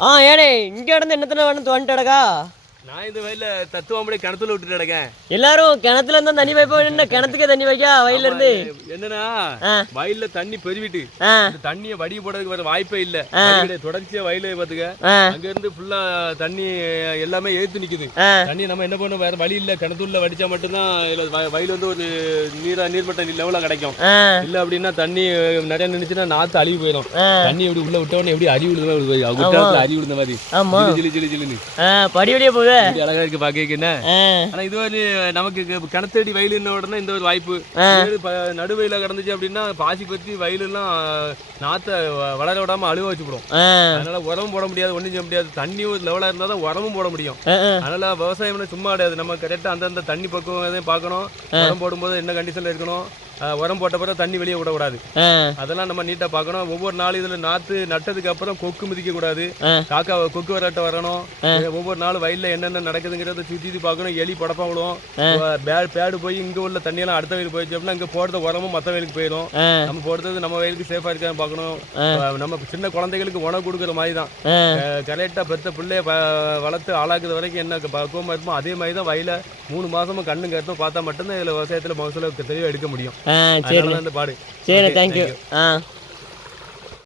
ஏடே இங்க இருந்து என்னத்துல வேணும் தோண்டிட்டடக்கா. நான் இந்த வயல்ல தத்துவம்படி கிணத்துல விட்டுட்டு கிடக்கேன். எல்லாரும் கிணத்துல இருந்தா தண்ணி வைப்பா, என்ன கிணத்துக்கே தண்ணி வைக்கா வயல்ல இருந்து? என்னன்னா வயல்ல தண்ணி பெருவிட்டு தண்ணிய வடி போடுறதுக்கு வேற வாய்ப்பே இல்ல. தொடர்ச்சியா வயல பாத்துக்க, அங்க இருந்து ஃபுல்லா தண்ணி எல்லாமே ஏத்து நிக்குது. தண்ணி நம்ம என்ன பண்ண, வேற வழி இல்ல. கிணத்துல வடிச்சா மட்டும்தான் வயல் வந்து ஒரு நீர்மட்ட லெவலா கிடைக்கும். இல்ல அப்படின்னா தண்ணி நிறைய நின்னுச்சுன்னா நாத்து அழிவு போயிடும். தண்ணி எப்படி உள்ள விட்டவொடனே எப்படி அடி விழுந்த அடி விழுந்த மாதிரி ஜிலி ஜிலி ஜிலின்னு படிப்படியே போகுது. அழகா இருக்கு பாக்க. என்ன ஆனா இது வந்து நமக்கு கிணத்தடி வயல் உடனே இந்த ஒரு வாய்ப்பு. நடுவயல கிடந்துச்சு அப்படின்னா பாசி பத்தி வயல் எல்லாம் நாத்த வளர விடாம அழுவ வச்சுடும். அதனால உரமும் போட முடியாது, ஒண்ணும் செய்ய முடியாது. தண்ணி ஒரு லெவலா இருந்தா தான் உரமும் போட முடியும். அதனால விவசாயம் சும்மா கிடையாது. நம்ம கரெக்டா அந்தந்த தண்ணி பக்குவம் பார்க்கணும். உரம் போடும்போது என்ன கண்டிஷன்ல இருக்கணும், உரம் போட்ட பிறகு தண்ணி வெளியே விடக்கூடாது. அதெல்லாம் நம்ம நீட்டா பார்க்கணும். ஒவ்வொரு நாளும் இதுல நாத்து நட்டதுக்கு அப்புறம் கொக்கு மிதிக்க கூடாது. காக்கா கொக்கு வராட்ட வரணும். ஒவ்வொரு நாளும் வயல்ல என்னென்ன நடக்குதுங்கிறத சுத்தி பார்க்கணும். எலி படப்பா விடும். பேடு போய் இங்க உள்ள தண்ணியெல்லாம் அடுத்த வயலுக்கு போயிடுச்சு அப்படின்னா இங்க போடுற உரமும் மற்ற வயலுக்கு போயிடும். நம்ம போடுறது நம்ம வயலுக்கு சேஃபா இருக்கான்னு பார்க்கணும். நம்ம சின்ன குழந்தைகளுக்கு உணவு கொடுக்குற மாதிரி தான். கரெக்டா பெத்த பிள்ளைய வளர்த்து ஆளாக்குற வரைக்கும் என்ன பக்குவமா இருக்குமோ அதே மாதிரி தான் வயல 3 மாசமும் கண்ணு கருத்தும் பார்த்தா மட்டும்தான் இதுல விவசாயத்துல மகசூல தெளிவா எடுக்க முடியும். சரி, தேங்க்யூ.